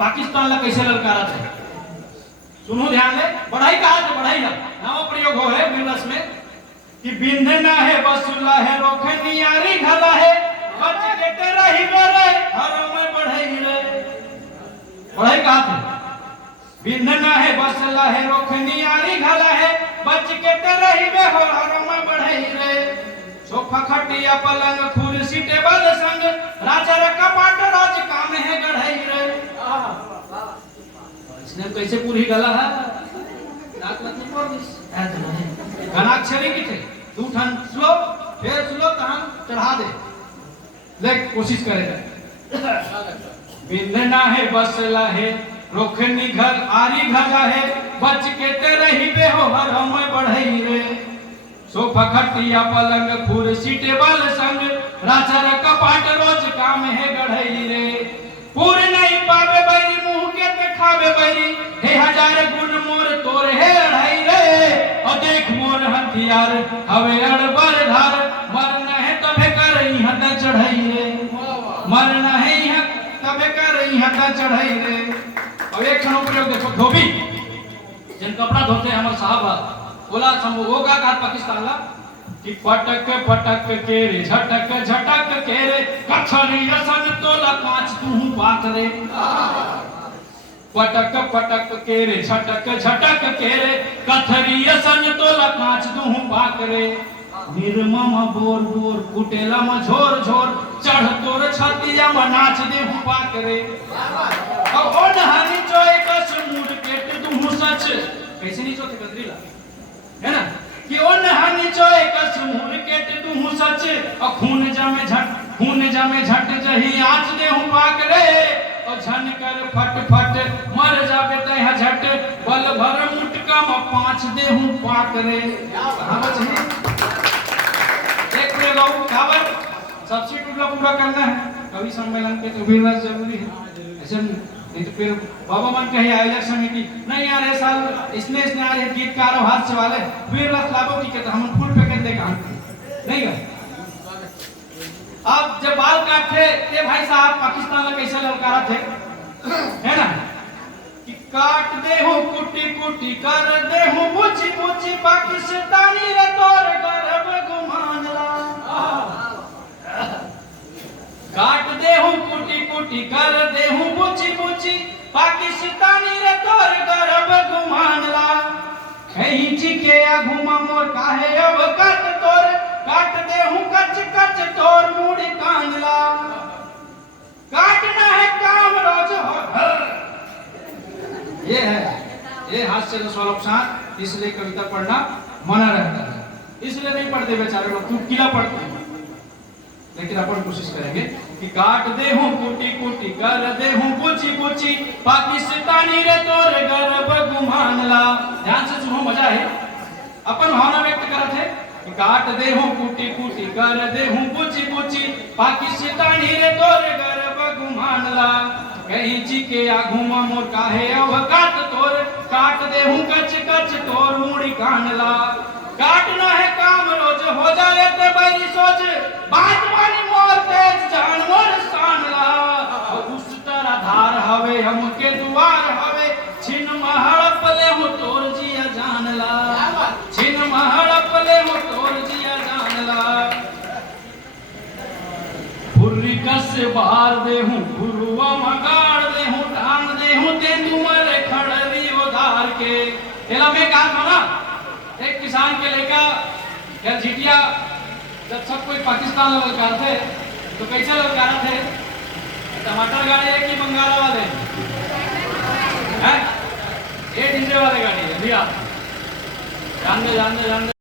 पाकिस्तान ला कैसे ललकारा थे। सुनो ध्यान ले, बढ़ाई कहा थे, बढ़ाई ला नाम प्रयोग हो है वीररस में कि बिंधना है बसुला है रोखे नियारी घला है बच के तेरा ही मेरे हर में बढ़ाई रे। बढ़ाई कहा थे, बिंधना है बसला है रोखे नियारी घला है बच के तेरा ही मेरे हर में बढ़ाई रे। सोफा खटिया पलंग कुर्सी टेबल संग राजा रका पाट रोज काम है गढ़ाई रे। इसने कैसे पूरी गला है नाक मत पर दिस गणाक्षरी की थे तू ठन स्लो फिर स्लो तहन चढ़ा दे ले कोशिश करेगा। बिंधना है बसला है रोखनी घर आरी घला है बच के तेरे ही बेहो हर में बढ़ाई रे। सोफा खटिया पलंग कुर्सी टेबल संग राजा रका पाट रोज काम है गढ़ाई रे। पूरे नहीं पावे बैरी मुंह के दिखावे बैरी हे हजार गुण मोर तोर है अढ़ाई रे। और देख मोर हथियार हवे अड़बर धार मरना है तबे करई हद चढ़ाई रे। मरना है यह तबे करई हद चढ़ाई रे। और एक क्षण प्रयोग देखो धोबी जिन कपड़ा धोते हमर साहब बोला समूह का पाकिस्तान ला कि पटक पटक के रे झटक झटक के रे कछरी सन तोला कांच तू बात रे। पटक पटक के रे झटक झटक के रे कथरी सन तोला कांच तू बात रे। निर्मम बोर बोर कुटेला म झोर झोर चढ़ तोर छतिया म नाच दे पाक रे। अब ओन हानि चोय कस मुड़ केट तू सच कैसे नहीं चोते कदरीला है ना कि ओन हानि चोय कस मुड़ केट तू सच और खून जामे झट जही आंच दे पाक रे। और झन कर फट फट मर जाबे तह झट बल भर मुटका म पांच दे पाक रे। कहावत है एक पे गौ कहावत सब्सिट्यूट ला पूरा करना है कवि सम्मेलन के तो वीररस जरूरी है। ऐसे नहीं तो फिर बाबा मन कहे आयोजक समिति नहीं यार ये साल इसने आ रहे गीतकार और हास्य वाले वीररस लाभों की कहते हम फुल पैकेज दे कहां नहीं गए। अब जब बाल काटे थे भाई साहब पाकिस्तान ला कैसे ललकारा थे है ना कि काट दे हूं कुटी कुटी कर दे हूं बुची बुची पाकिस्तानी रे तोर गर्भ गुमान ला। काट दे हूं कुटी कुटी कर दे हूं बुची बुची पाकिस्तानी रे तोर गर्भ गुमान ला। खींच के आ घुमा मोर काहे अब काट तोर काट दे हूं कच कच तोर मुड़ी कान ला। काटना है काम रोज हो ये है ये हास्य का स्वरूप इसलिए कविता पढ़ना मना रहता है इसलिए नहीं पढ़ते बेचारे लोग चुटकिला पढ़ते हैं। लेकिन अपन कोशिश करेंगे कि काट दे हूं कुटी कुटी कर दे हूं बुची बुची पाकिस्तानी रे तोर गर्भ गुमान ला। ध्यान से सुनो मजा है अपन भावना व्यक्त करत है कि काट दे हूं कुटी कुटी कर दे हूं बुची बुची पाकिस्तानी रे तोर गर्भ गुमान ला। कहीं जी के आ घुमा मोर काहे अब काट तोर काट दे हूं कच कच तोर मुड़ी कान ला। काटना है काम रोज हो जाए ते बैरी सोच बात वाली मोर तेज जान मोर शान ला। उस तरह धार हवे हमके दुआर हवे छिन महड़प ले हो तोर जिया जान ला। छिन महड़प ले हो तोर जिया जान ला। फुर्री कस बाहर दे हूं फुरुआ मगाड़ दे हूं टांग दे हूं तेंदुआ खड़री उधार के। एला में कहा था ना एक किसान के लेकर झिटिया जब सब कोई पाकिस्तान ललकार थे तो कैसे ललकारा थे टमाटर गाड़ी है कि बंगाला वाले हैं ये डीजे वाले गाड़ी है भैया जान दे